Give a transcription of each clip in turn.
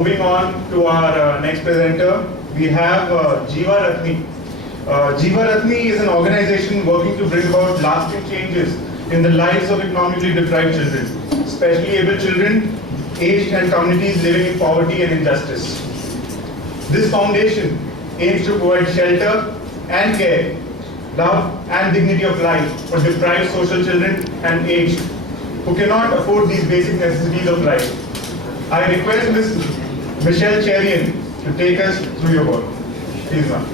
Moving on to our next presenter, we have Jeevarathni. Jeevarathni is an organization working to bring about lasting changes in the lives of economically deprived children, especially able children, aged and communities living in poverty and injustice. This foundation aims to provide shelter and care, love and dignity of life for deprived social children and aged who cannot afford these basic necessities of life. I request Ms. Michelle Cherian to take us through your work. Please, ma'am.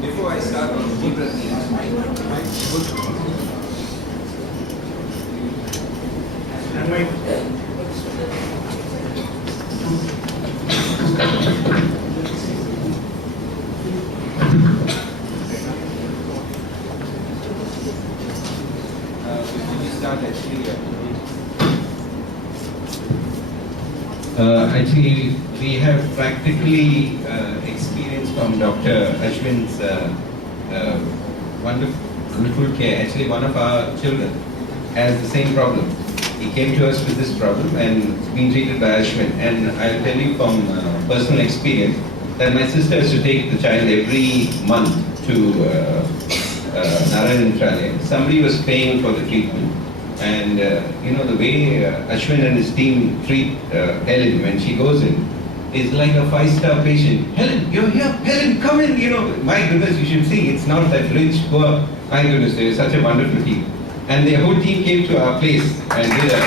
Before I start on Jeevarathni, actually, we have practically experience from Dr. Ashwin's wonderful care. Actually, one of our children has the same problem. He came to us with this problem and it's been treated by Ashwin. And I'll tell you from personal experience that my sister has to take the child every month to Narayan. Somebody was paying for the treatment. And the way Ashwin and his team treat Helen when she goes in is like a 5-star patient. Helen, you're here. Helen, come in. My goodness, you should see. It's not that rich, poor. My goodness, they're such a wonderful team. And the whole team came to our place and did a.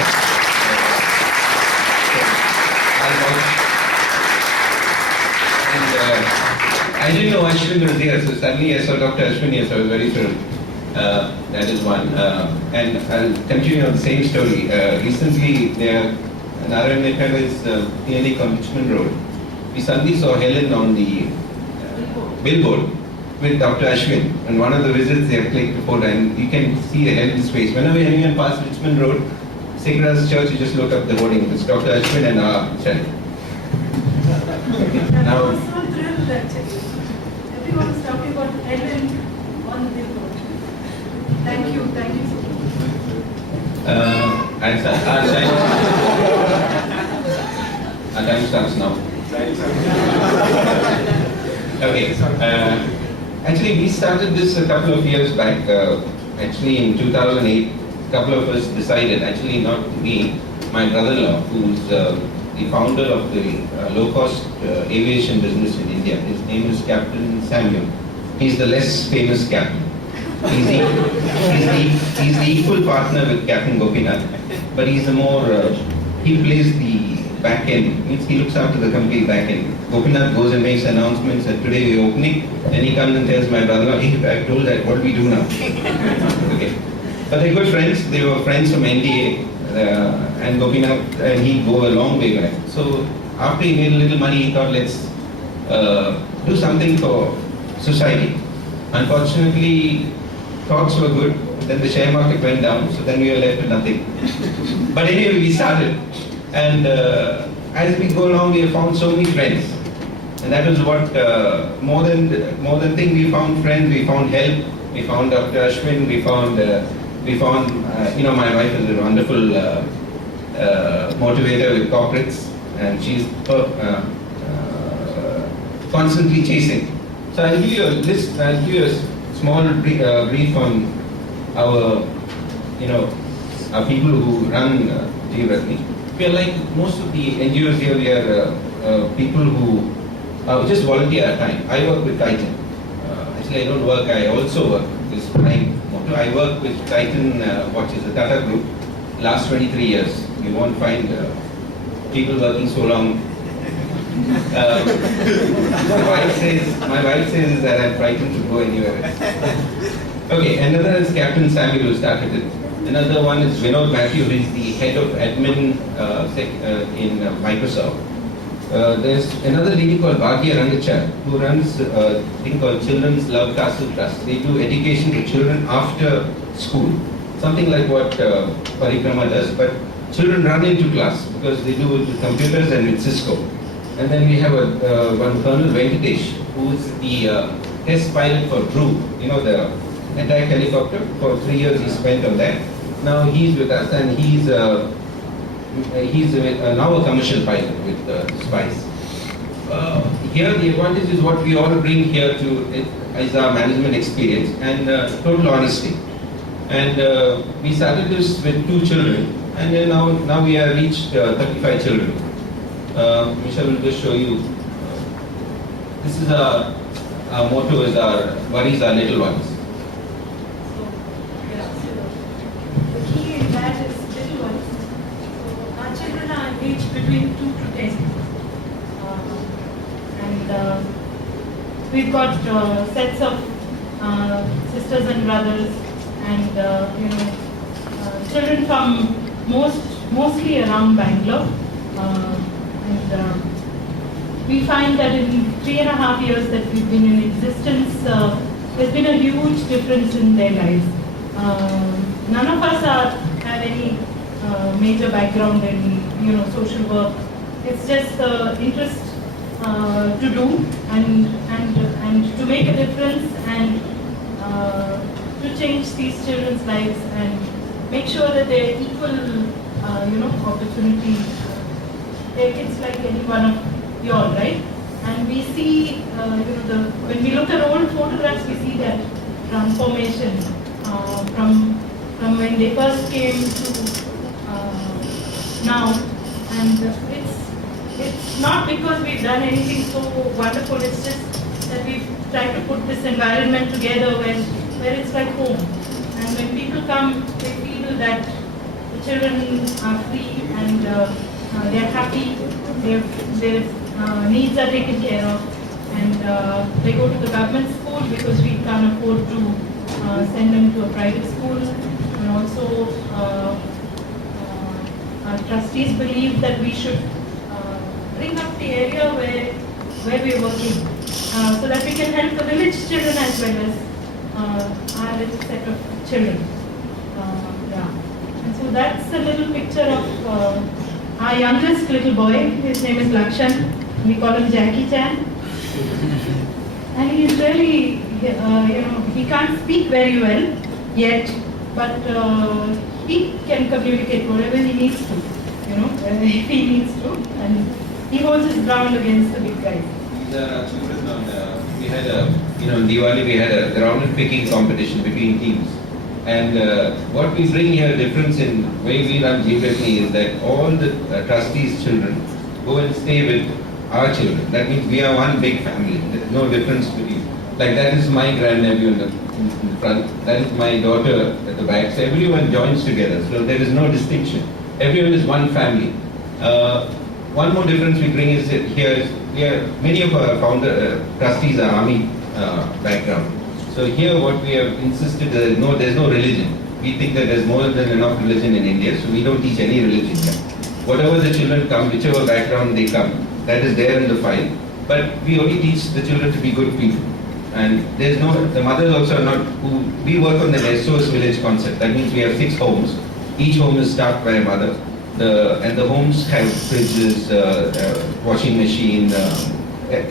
I didn't know Ashwin was there, so suddenly I saw Dr. Ashwin here, so I was very thrilled. That is one. And I'll continue on the same story. Recently, Narayan is nearly Richmond Road. We suddenly saw Helen on the billboard with Dr. Ashwin. And one of the visits they have clicked before, and you can see Helen's face. Whenever anyone passes Richmond Road, Sacred Church, you just look up the hoarding. It's Dr. Ashwin and our child. Now, I was so thrilled actually. Everyone is talking about Helen on the billboard. Thank you so much. Our time starts now. Okay. Actually, we started this a couple of years back. Actually, in 2008, a couple of us decided. Actually, not me, my brother-in-law, who's the founder of the low-cost aviation business in India. His name is Captain Samuel. He's the less famous captain. He's the equal partner with Captain Gopinath, but he's a more, he plays the back end, means he looks after the complete back end. Gopinath goes and makes announcements that today we're opening, and he comes and tells my brother, hey, I told that, what do we do now? Okay. But they're good friends, they were friends from NDA, and Gopinath and he go a long way back. So after he made a little money, he thought, let's do something for society. Unfortunately, thoughts were good, then the share market went down, so then we were left with nothing. But anyway, we started, and as we go along, we have found so many friends, and that was what more than thing. We found friends, we found help, we found Dr. Ashwin, we found my wife is a wonderful motivator with corporates, and she's constantly chasing. So I'll give you a list. I'll give you a small brief on our people who run Jeevarathni. We are like most of the NGOs here. We are people who just volunteer our time. I work with Titan. Actually, I don't work. I also work. This is my motto. I work with Titan, which is a Tata group. Last 23 years. You won't find people working so long. My wife says that I'm frightened to go anywhere else. Okay, another is Captain Samuel who started it. Another one is Vinod Matthew, who is the head of admin in Microsoft. There's another lady called Bhagya Rangacha who runs a thing called Children's Love Castle Trust. They do education to children after school. Something like what Parikrama does, but children run into class because they do it with computers and with Cisco. And then we have one Colonel Venkatesh, who who's the test pilot for Drew, you know, the attack helicopter. For 3 years he spent on that. Now he's with us, and he's now a commercial pilot with Spice. Here the advantage is what we all bring here to is our management experience and total honesty. And we started this with 2 children, and then now we have reached 35 children. Michelle will just show you. This is our motto is our worries are little ones. So, yeah, so the key in that is little ones. So our children are aged between 2 to 10. And we've got sets of sisters and brothers, and children from mostly around Bangalore. We find that in 3.5 years that we've been in existence, there's been a huge difference in their lives. None of us have any major background in social work. It's just interest to do and to make a difference and to change these children's lives and make sure that they're equal, opportunity. They're kids like any one of you all, right? And we see, when we look at old photographs, we see that transformation from when they first came to now. And it's not because we've done anything so wonderful. It's just that we've tried to put this environment together where it's like home. And when people come, they feel that the children are free and they're happy. Their needs are taken care of, and they go to the government school because we can't afford to send them to a private school. And also, our trustees believe that we should bring up the area where we are working, so that we can help the village children as well as our little set of children. And so that's a little picture of our youngest little boy. His name is Lakshan. We call him Jackie Chan. And he's really, he can't speak very well yet, but he can communicate whatever he needs to, if he needs to. And he holds his ground against the big guys. The children we had in Diwali we had a ground picking competition between teams. And what we bring here, difference in way we run Jeevarathni is that all the trustees' children go and stay with our children. That means we are one big family. There's no difference between. Like that is my grandnephew in the front. That is my daughter at the back. So everyone joins together. So there is no distinction. Everyone is one family. One more difference we bring is that here many of our trustees are army background. So here what we have insisted there's no religion. We think that there's more than enough religion in India, so we don't teach any religion here. Whatever the children come, whichever background they come, that is there in the file. But we only teach the children to be good people. And the mothers also are not, we work on the SOS village concept. That means we have 6 homes. Each home is staffed by a mother. And the homes have fridges, washing machine,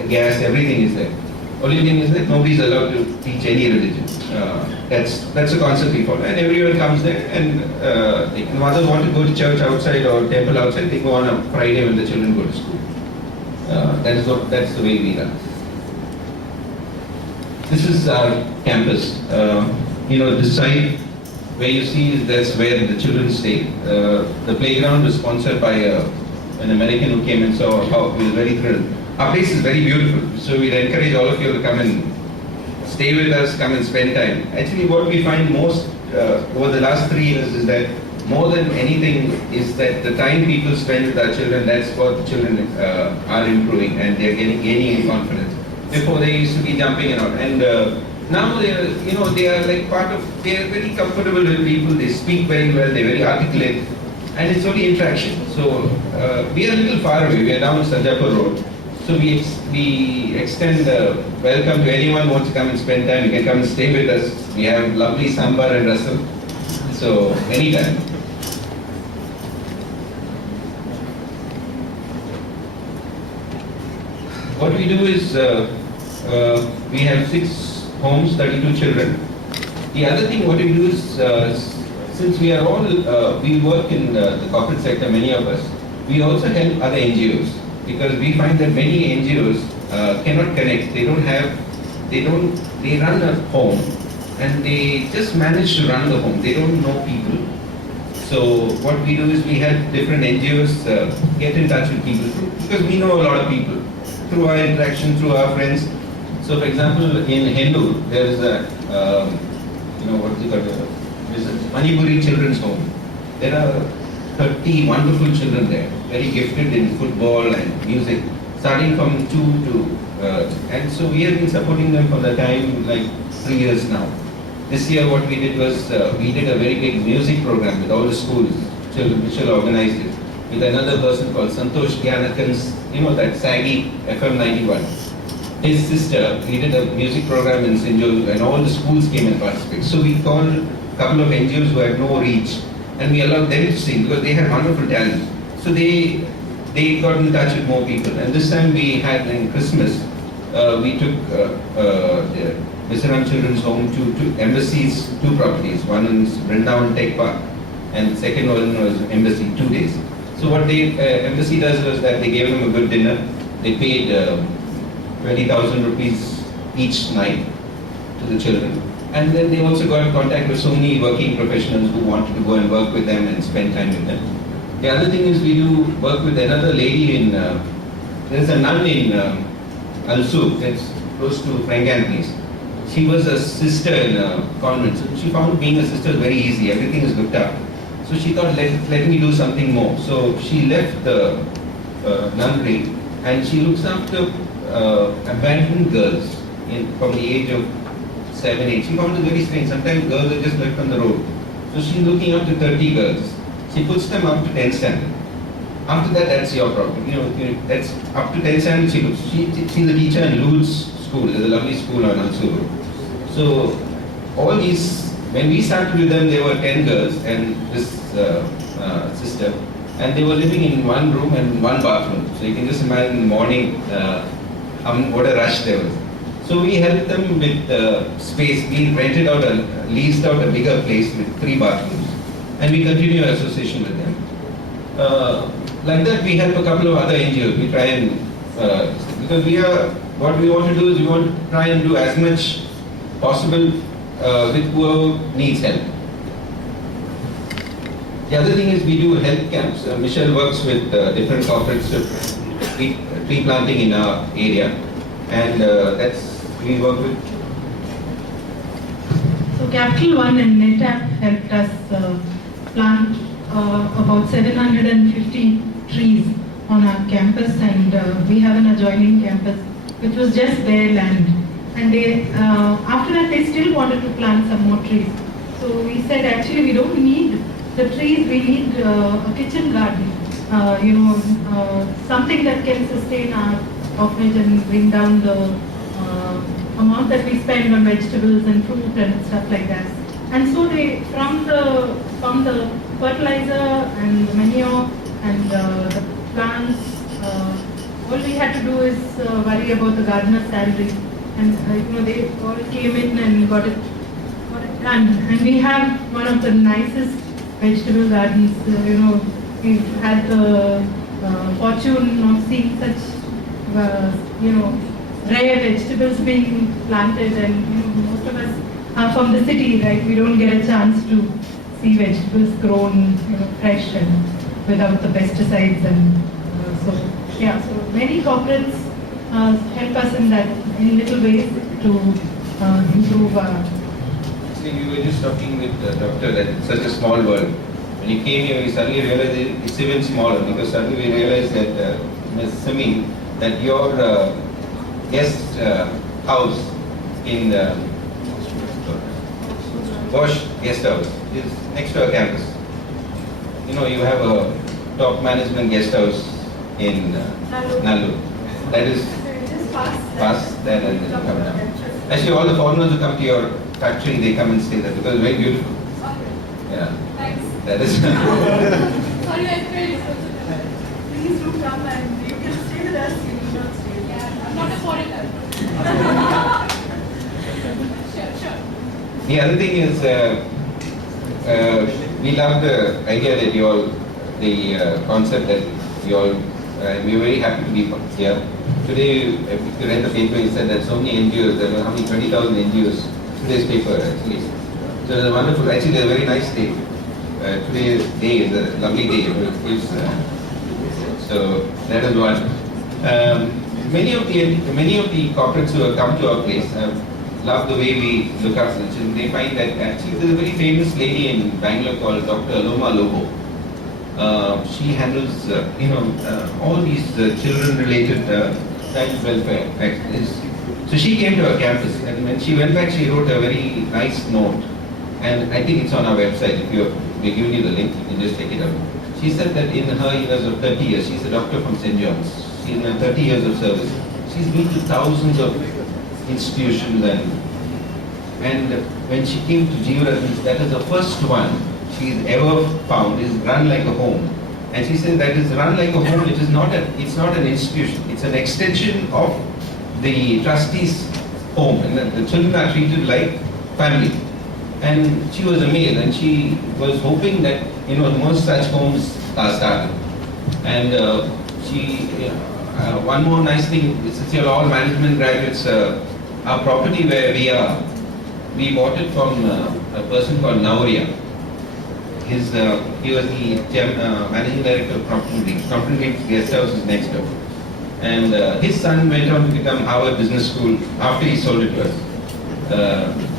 gas, everything is there. Only thing is that nobody is allowed to teach any religion. That's the concept we follow. And everyone comes there, and the mothers want to go to church outside or temple outside, they go on a Friday when the children go to school. That's the way we run. This is our campus. This side where you see that's where the children stay. The playground was sponsored by an American who came and saw how we were very thrilled. Our place is very beautiful, so we'd encourage all of you to come and stay with us, come and spend time. Actually, what we find most over the last 3 years is that more than anything is that the time people spend with our children, that's what the children are improving, and they're gaining in confidence. Before they used to be jumping around, and now they are like they are very comfortable with people, they speak very well, they're very articulate, and it's only interaction. So we are a little far away, we are down Sarjapur Road. So we extend welcome to anyone who wants to come and spend time. You can come and stay with us. We have lovely sambar and rasam. So anytime. What we do is we have 6 homes, 32 children. The other thing what we do is, since we are all, we work in the corporate sector, many of us, we also help other NGOs, because we find that many NGOs cannot connect. They run a home and they just manage to run the home. They don't know people. So what we do is we help different NGOs get in touch with people, because we know a lot of people through our interaction, through our friends. So for example, in Hindu, there is a, what is it called? There's a Manipuri children's home. There are 30 wonderful children there, very gifted in football and music, starting from 2 to, and so we have been supporting them for the time, like 3 years now. This year what we did was, we did a very big music program with all the schools. Michelle organized it, with another person called Santosh Gyanakan's, that saggy FM 91. His sister, we did a music program in Sinjol and all the schools came and participated. So we called a couple of NGOs who had no reach, and we allowed them to sing because they had wonderful talent. So they got in touch with more people. And this time we had, in Christmas, we took Visaram Children's Home to Embassy's 2 properties. One is Brindavan Tech Park, and the second one was Embassy, 2 days. So what Embassy does was that they gave them a good dinner. They paid 20,000 rupees each night to the children. And then they also got in contact with so many working professionals who wanted to go and work with them and spend time with them. The other thing is we do work with another lady in, there's a nun in Alsur, that's close to Frank Anthony's. She was a sister in a convent. So she found being a sister very easy, everything is looked up. So she thought, let me do something more. So she left the nunnery and she looks after abandoned girls from the age of 7, 8. She found it very strange. Sometimes girls are just left on the road. So she's looking after 30 girls. She puts them up to 10 standard. After that, that's your problem. That's up to 10 standard. She's a teacher in Lul's school. There's a lovely school on Alsur. So all these, when we started with them, there were 10 girls and this sister, and they were living in one room and one bathroom. So you can just imagine in the morning what a rush there was. So we helped them with space. We rented out leased out a bigger place with 3 bathrooms, and we continue our association with them. Like that, we help a couple of other NGOs. We try and because what we want to do is we want to try and do as much possible with whoever needs help. The other thing is we do health camps. Michelle works with different corporates of tree planting in our area, and we work with. So Capital One and NetApp helped us plant about 750 trees on our campus, and we have an adjoining campus which was just their land. And after that they still wanted to plant some more trees. So we said, actually we don't need the trees, we need a kitchen garden. Something that can sustain our orphanage and bring down the amount that we spend on vegetables and fruit and stuff like that. And so they, from the fertilizer and the manure and the plants, all we had to do is worry about the gardener's salary. And they all came in and got it done. And we have one of the nicest vegetable gardens. We've had the fortune of seeing such, rare vegetables being planted, and most of us are from the city, right? We don't get a chance to see vegetables grown, fresh and without the pesticides, and so many corporates help us in little ways to improve our. Actually, we were just talking with the doctor that it's such a small world. When he came here, we suddenly realized it's even smaller, because suddenly we realized that, Ms. Sami, that your guest house in Bosch guest house is next to our campus. You have a top management guest house in Nallur. That is past that, and then come down. Actually, all the foreigners who come to your factory, they come and stay there because it's very beautiful. Yeah. Thanks. That is. Sorry, I failed. Please do come and you can stay with us. You will not stay. Yeah, I'm not a foreigner. The other thing is, we love the idea that you all, the concept that you all, we're very happy to be here. Today, if you read the paper, you said that so many NGOs, there were how many, 20,000 NGOs, today's paper actually. So it's a wonderful, actually it's a very nice day. Today's day is a lovely day. It gives, so that is one. Many of the corporates who have come to our place love the way we look after the children. They find that actually there's a very famous lady in Bangalore called Dr. Aloma Lobo. She handles all these children-related child welfare. So she came to our campus, and when she went back, she wrote a very nice note. And I think it's on our website. If we're giving you the link, you can just check it out. She said that in her years of 30 years, she's a doctor from St. John's. She's in her 30 years of service. She's been to thousands of institutions, and when she came to Jeevarathni, that is the first one she's ever found is run like a home. And she said that is run like a home. It's not an institution. It's an extension of the trustees' home, and the children are treated like family. And she was amazed, and she was hoping that most such homes are started. And one more nice thing, since you're all management graduates, our property where we are, we bought it from a person called Nauria. He was the managing director of Crompton Greens. Crompton Greens guest house is next door. And his son went on to become Harvard Business School after he sold it to us,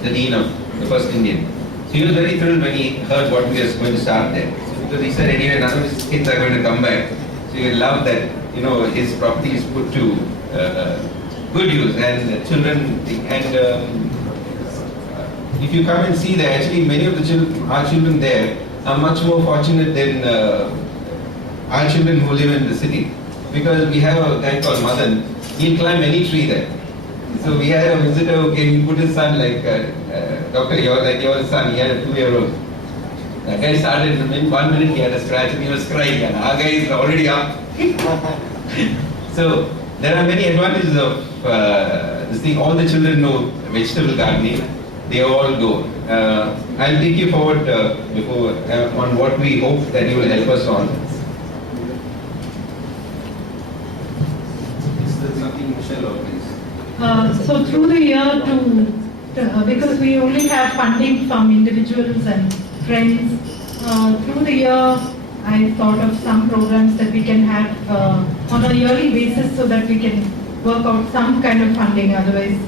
the dean of the first Indian. So he was very thrilled when he heard what we were going to start there. So because he said anyway none of his kids are going to come back. So he loved that his property is put to good use, and children, and if you come and see there, actually many of the children, our children there are much more fortunate than our children who live in the city. Because we have a guy called Madan, he'll climb any tree there. So we had a visitor who came, he put his son like, doctor, you're like your son, he had a 2-year-old. That guy started, in 1 minute he had a scratch and he was crying, and our guy is already up. So there are many advantages of this thing. All the children know vegetable gardening, they all go. I'll take you forward before on what we hope that you will help us on. Is there something, Michelle, or please? So through the year because we only have funding from individuals and friends, through the year I thought of some programs that we can have on a yearly basis so that we can work out some kind of funding, otherwise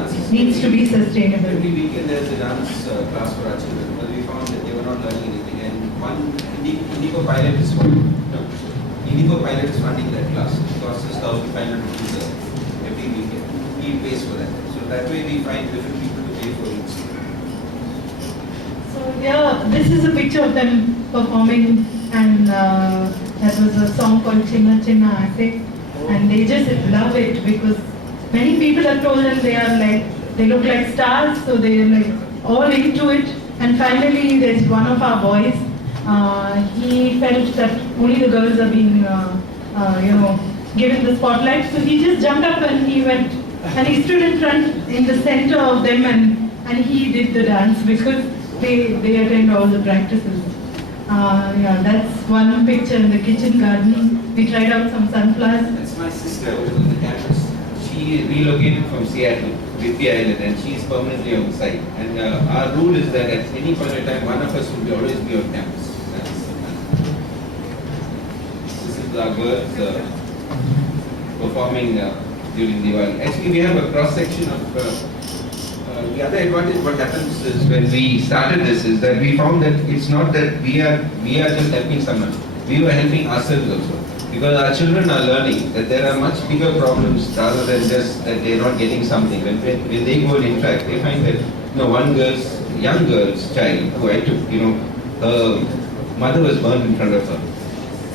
it needs to be sustainable. Every weekend there's a dance class for our children, but we found that they were not learning anything, and one Indigo Pilot is funding that class. It costs us 1,500 rupees every weekend. He pays for that. So that way we find different people to pay for each. So yeah, this is a picture of them performing, and that was a song called Chinna Chinna Ase, and they just love it because many people have told them they look like stars, so they're like all into it. And finally, there's one of our boys. He felt that only the girls are being, given the spotlight. So he just jumped up and he went, and he stood in front, in the center of them, and he did the dance because they attend all the practices. That's one picture in the kitchen garden. We tried out some sunflowers. That's my sister over on the campus. She relocated from Seattle, Whidbey Island, and she is permanently on the site. And our rule is that at any point in time, one of us will always be on campus. This is our girls performing during Diwali. Actually, we have a cross section of. The other advantage what happens is when we started this is that we found that it's not that we are just helping someone. We were helping ourselves also. Because our children are learning that there are much bigger problems rather than just that they're not getting something. When they go and interact, they find that one young girl's child who I took, her mother was burned in front of her.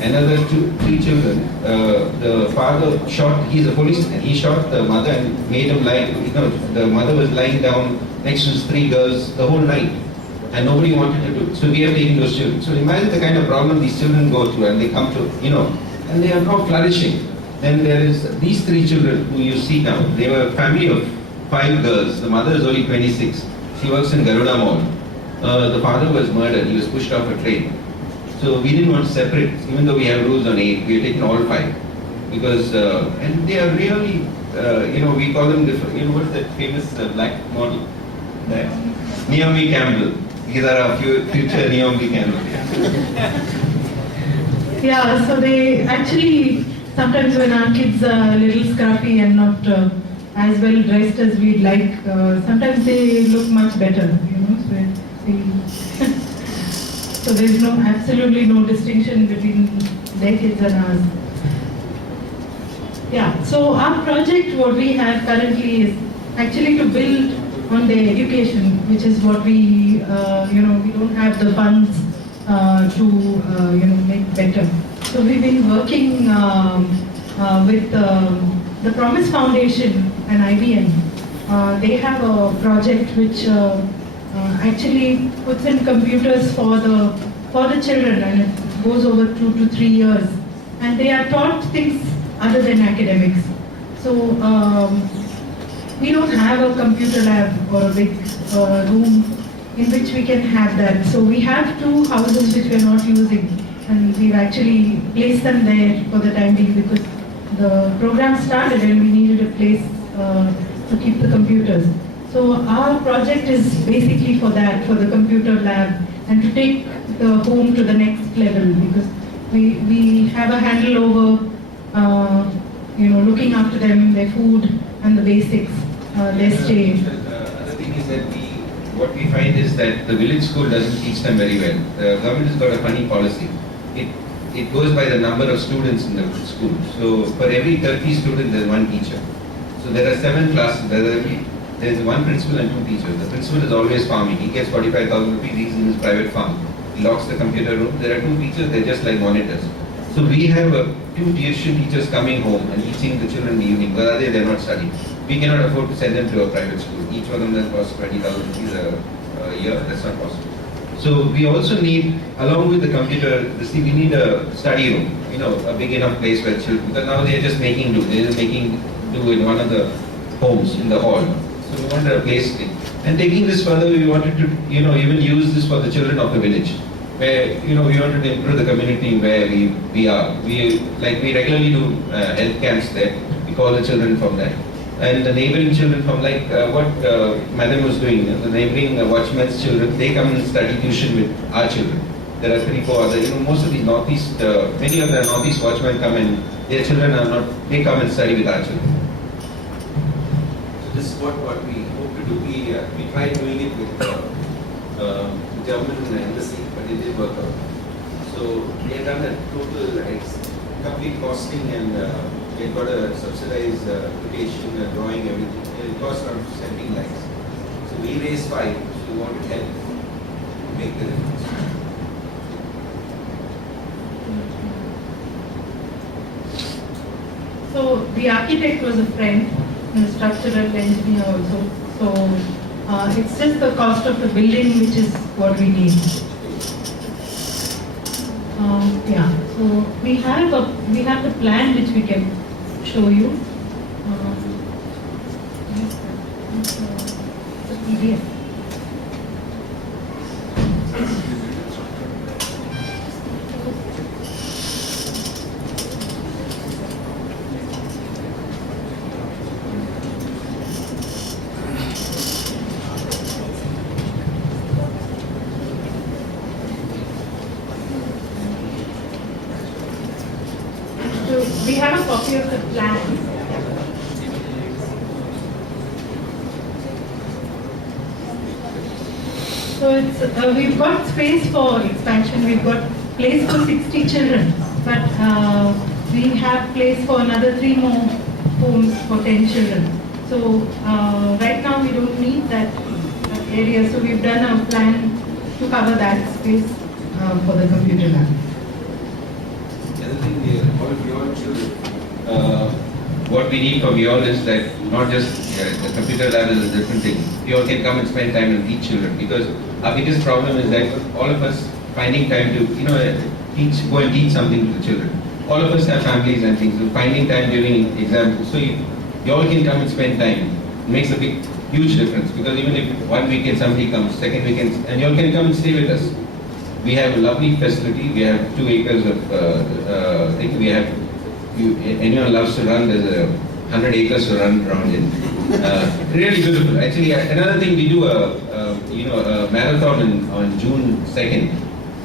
Another 3 children, the father shot, he's a policeman, he shot the mother and made him lie, the mother was lying down next to his 3 girls the whole night. And nobody wanted to do it. So we have taken those children. So imagine the kind of problem these children go through, and they come to, and they are now flourishing. Then there is these 3 children who you see now. They were a family of 5 girls. The mother is only 26. She works in Garuda Mall. The father was murdered. He was pushed off a train. So we didn't want to separate, even though we have rules on 8. We have taken all 5 because and they are really, we call them what's that famous black model? Naomi Campbell. These are our future Naomi Campbell. Yeah, so they actually, sometimes when our kids are a little scruffy and not as well dressed as we'd like, sometimes they look much better, so there's absolutely no distinction between their kids and ours. Yeah, so our project, what we have currently is actually to build on their education, which is what we, we don't have the funds to, make better. So we've been working with the Promise Foundation and IBM. They have a project which actually puts in computers for the children, and it goes over 2 to 3 years. And they are taught things other than academics. So we don't have a computer lab or a big room in which we can have that. So we have 2 houses which we are not using, and we've actually placed them there for the time being because the program started and we needed a place to keep the computers. So our project is basically for that, for the computer lab, and to take the home to the next level, because we have a handle over looking after them, their food and the basics, their stay. Other thing is that what we find is that the village school doesn't teach them very well. The government has got a funny policy. It goes by the number of students in the school. So for every 30 students, there's 1 teacher. So there are 7 classes. There's 1 principal and 2 teachers. The principal is always farming. He gets 45,000 rupees. He's in his private farm. He locks the computer room. There are 2 teachers. They're just like monitors. So we have 2 tuition teachers coming home and teaching the children in the evening. But they're not studying. We cannot afford to send them to a private school. Each one of them costs 20,000 rupees a year. That's not possible. So we also need, along with the computer, we need a study room. A big enough place where children, because now they're just making do. They're just making do in one of the homes in the hall. So we wanted a place. And taking this further, we wanted to, even use this for the children of the village, where, we wanted to improve the community where we are. We regularly do health camps there. We call the children from there. And the neighboring children from what Madam was doing, the neighboring watchmen's children, they come and study tuition with our children. There are 3, 4 other, most of these northeast, many of the northeast watchmen come and their children are not, they come and study with our children. So this is what we hope to do. We tried doing it with government and the embassy, but it didn't work out. So they have done a total complete costing, and they got a subsidized application, drawing, everything. It cost around 17 lakhs. So we raised 5, so we want to help make the difference. So the architect was a friend, and a structural engineer also. So it's just the cost of the building which is what we need. Yeah. So we have the plan which we can show you. It's a PDF. We have a copy of the plan. So it's we've got space for expansion. We've got place for 60 children, but we have place for another 3 more homes for 10 children. So right now we don't need that area. So we've done a plan to cover that space for the computer lab. All of your children, what we need from you all is that not just the computer lab is a different thing. You all can come and spend time with each children, because our biggest problem is that all of us finding time to go and teach something to the children. All of us have families and things. So finding time during exams, so you all can come and spend time. makes a big, huge difference, because even if one weekend somebody comes, second weekend, and you all can come and stay with us. We have a lovely facility. We have 2 acres of thing. We have, anyone loves to run, there's 100 acres to run around in. Really beautiful. Actually, another thing, we do a marathon on June 2nd.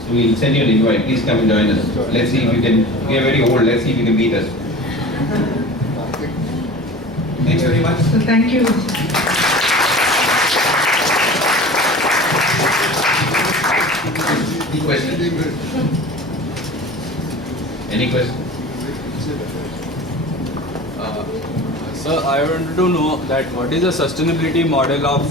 So we'll send you an invite. Please come and join us. Let's see if you can. We are very old. Let's see if you can beat us. Thanks very much. So thank you. Any question? Any question? Sir, I wanted to know that what is the sustainability model of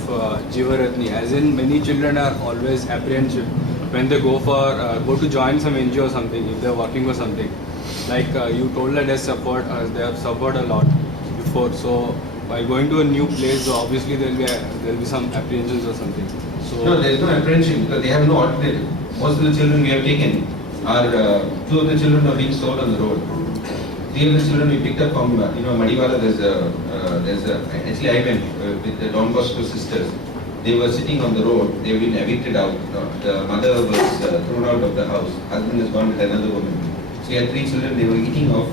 Jeevarathni? As in, many children are always apprehensive when they go to join some NGO or something, if they are working for something. Like you told that they have suffered a lot before. So by going to a new place, so obviously there will be some apprehensions or something. So No, there is no apprehension because they have no alternative. Most of the children we have taken are 2 of the children are being sold on the road. 3 of the children we picked up from Madiwala. Actually I went with the Don Bosco sisters. They were sitting on the road. They have been evicted out. The mother was thrown out of the house. Husband has gone with another woman. So he had 3 children. They were eating off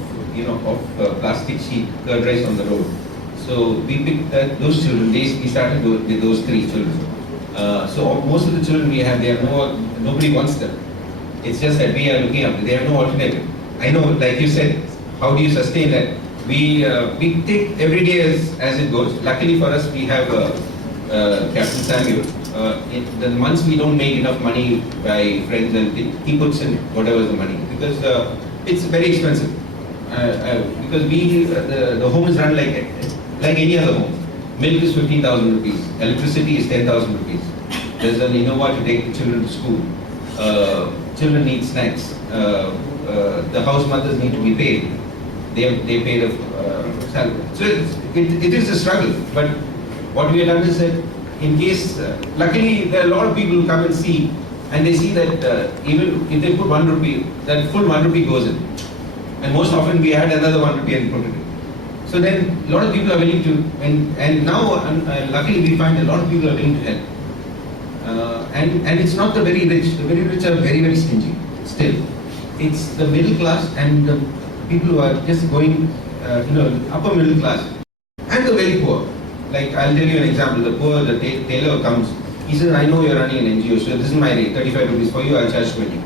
plastic sheet curd rice on the road. So we picked those children. We started with those 3 children. So most of the children we have, nobody wants them. It's just that we are looking after. They have no alternative. I know, like you said, how do you sustain that? We take every day as it goes. Luckily for us, we have Captain Samuel. In the months we don't make enough money by friends and things, he puts in whatever is the money, because it's very expensive. Because the home is run like any other home. Milk is 15,000 rupees. Electricity is 10,000 rupees. There's an Innova to take the children to school. Children need snacks. The house mothers need to be paid. They pay the salary. So it is a struggle. But what we have done is that in case, luckily there are a lot of people who come and see, and they see that even if they put 1 rupee, that full 1 rupee goes in. And most often we add another 1 rupee and put it in. So then a lot of people are willing to, and now luckily we find a lot of people are willing to help. And it's not the very rich. The very rich are very, very stingy still. It's the middle class and the people who are just going, upper middle class, and the very poor. Like I'll tell you an example. The poor, the tailor comes. He says, "I know you're running an NGO, so this is my rate, 35 rupees for you. I'll charge 20."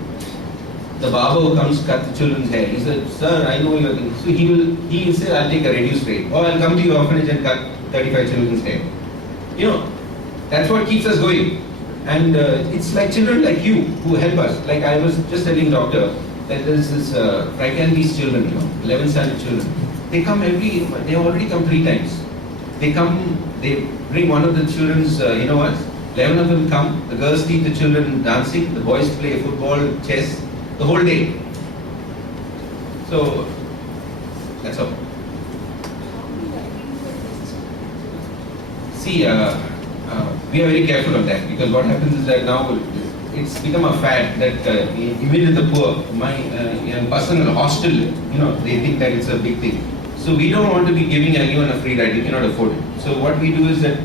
The barber who comes cut the children's hair. He said, "Sir, I know you're." So he will say, "I'll take a reduced rate, or I'll come to your orphanage and cut 35 children's hair." That's what keeps us going. And it's like children like you who help us. Like I was just telling doctor that there is this Fricanthese children, 11 standard children. They come they already come 3 times. They bring one of the children's, 11 of them come. The girls teach the children dancing. The boys play football, chess, the whole day. So that's all. See, we are very careful on that, because what happens is that now it's become a fad that even the poor, my personal hostel, they think that it's a big thing. So we don't want to be giving anyone a free ride. We cannot afford it. So what we do is that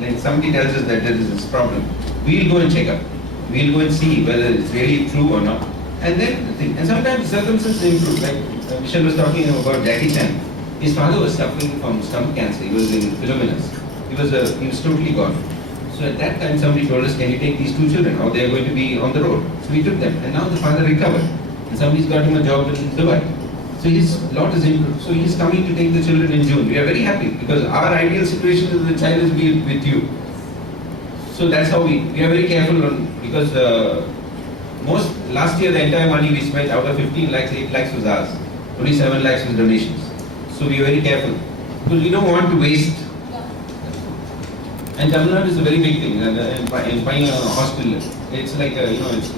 when somebody tells us that there is this problem, we'll go and check up. We'll go and see whether it's really true or not. And then the thing, and sometimes the circumstances improve. Like Michelle was talking about Jackie Chan. His father was suffering from stomach cancer. He was in Philomenas. He was totally gone. So at that time somebody told us, "Can you take these 2 children, or they are going to be on the road?" So we took them, and now the father recovered, and somebody's got him a job in Dubai. So his lot is improved. So he's coming to take the children in June. We are very happy, because our ideal situation is the child is with you. So that's how we are very careful because last year the entire money we spent, out of 15 lakhs, 8 lakhs was ours. Only 7 lakhs was donations. So we are very careful, because we don't want to waste. And Tamil Nadu is a very big thing. And buying a hospital, it's like it's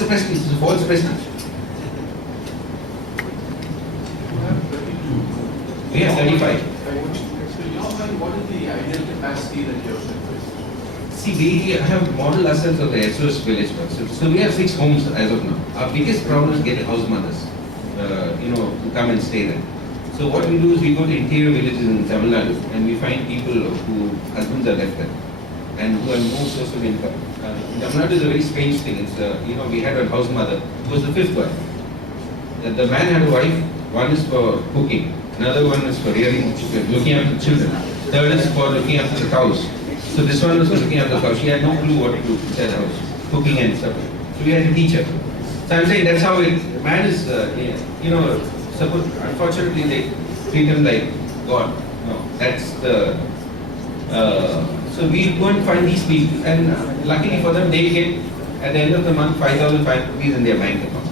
a prestige. It's a false prestige. We have 35. What is the ideal capacity that you're serving? See, we have modeled ourselves of the SOS village concept. So we have 6 homes as of now. Our biggest problem is getting house mothers, to come and stay there. So So what we do is we go to interior villages in Tamil Nadu and we find people who husbands are left there and who have no source of income. Tamil Nadu is a very strange thing. It's we had a house mother who was the fifth wife. The man had a wife. One is for cooking, another one is for rearing children, looking after the children. Third is for looking after the cows. So this one was for looking after the cows. She had no clue what to do inside the house, cooking and stuff. So we had to teach her. So I'm saying that's how it. Man is, suppose unfortunately they treat him like God. No, that's the. So we go and find these people, and luckily for them, they get at the end of the month 5,500 rupees in their bank account,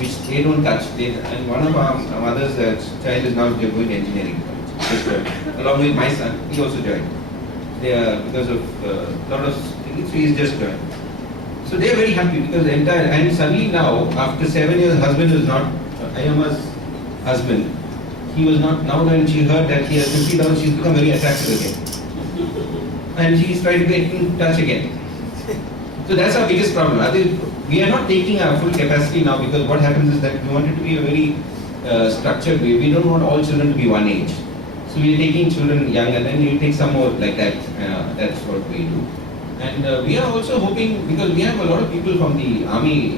which they don't touch. And one of our mother's child is now going to engineering, along with my son. He also joined. They are because of lot of things. So he's just joined. So they are very happy because the entire and suddenly now after 7 years, husband is not Ayama's husband. He was not. Now when she heard that he has 50,000, she's become very attractive again. And she's trying to get in touch again. So that's our biggest problem. We are not taking our full capacity now because what happens is that we want it to be a very structured way. We don't want all children to be one age. So we are taking children young and then we take some more like that. That's what we do. And we are also hoping, because we have a lot of people from the army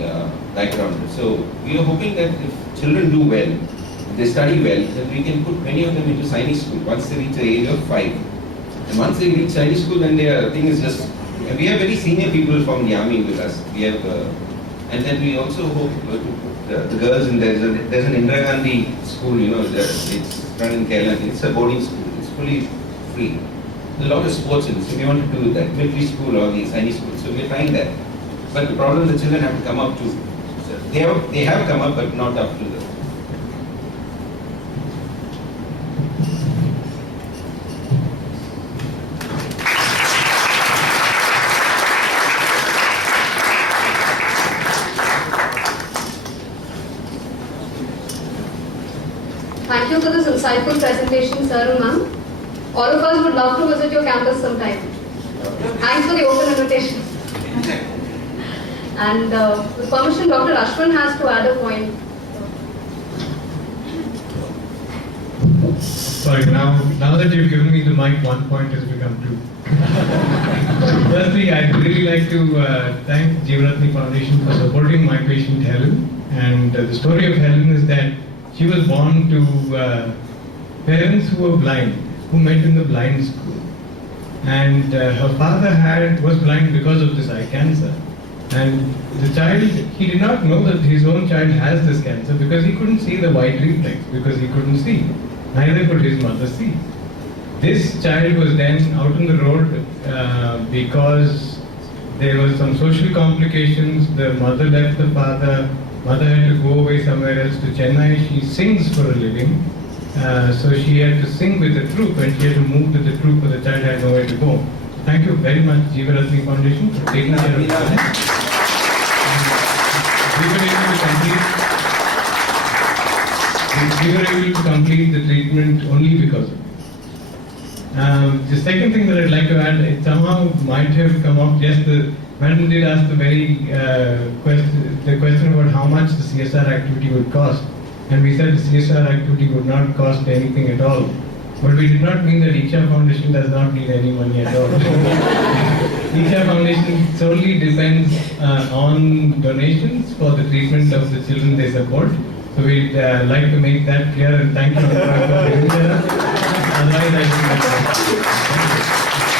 background. So we are hoping that if children do well, if they study well, then we can put many of them into Chinese school once they reach the age of 5. And once they reach Chinese school, then their thing is just. And we have very senior people from the army with us. We have, and then we also hope to put the girls in there's an Indira Gandhi school. It's run in Kerala. It's a boarding school. It's fully free. There's a lot of sports in it. So we want to do that military school or the Chinese school. So we're trying that. But the problem is the children have to come up to. So they have come up, but not up to the. Thank you for this insightful presentation, sir and ma'am. All of us would love to visit your campus sometime. Thanks for the open invitation. And with permission, Dr. Ashwin has to add a point. Sorry, now that you've given me the mic, one point has become two. Firstly, I'd really like to thank Jeevarathni Foundation for supporting my patient Helen. And the story of Helen is that she was born to parents who were blind, who met in the blind school. And her father was blind because of this eye cancer. And the child, he did not know that his own child has this cancer because he couldn't see the white reflex, because he couldn't see. Neither could his mother see. This child was then out on the road because there were some social complications. The mother left the father. Mother had to go away somewhere else to Chennai. She sings for a living. So she had to sing with the troupe and she had to move to the troupe, but the child had nowhere to go. Thank you very much, Jeevarathni Foundation, for taking care of the child. We were able to complete the treatment only because of it. The second thing that I'd like to add, it somehow might have come up, yes, the Madam did ask the very question about how much the CSR activity would cost. And we said the CSR activity would not cost anything at all. But we did not mean that Iksha Foundation does not need any money at all. Iksha Foundation solely depends on donations for the treatment of the children they support. So we'd like to make that clear and thank you for doing that. Otherwise, I think that's it.